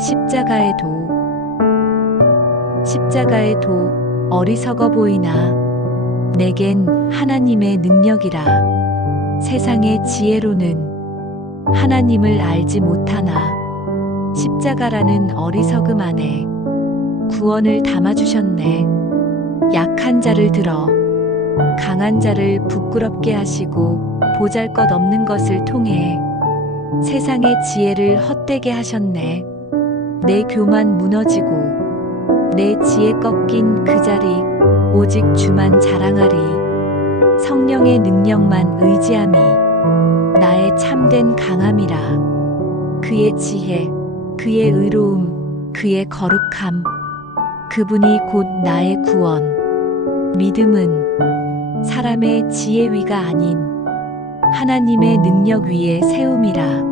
십자가의 도. 십자가의 도, 어리석어 보이나 내겐 하나님의 능력이라. 세상의 지혜로는 하나님을 알지 못하나 십자가라는 어리석음 안에 구원을 담아주셨네. 약한 자를 들어 강한 자를 부끄럽게 하시고 보잘것없는 것을 통해 세상의 지혜를 헛되게 하셨네. 내 교만 무너지고 내 지혜 꺾인 그 자리 오직 주만 자랑하리. 성령의 능력만 의지함이 나의 참된 강함이라. 그의 지혜, 그의 의로움, 그의 거룩함, 그분이 곧 나의 구원. 믿음은 사람의 지혜 위가 아닌 하나님의 능력 위에 세움이라.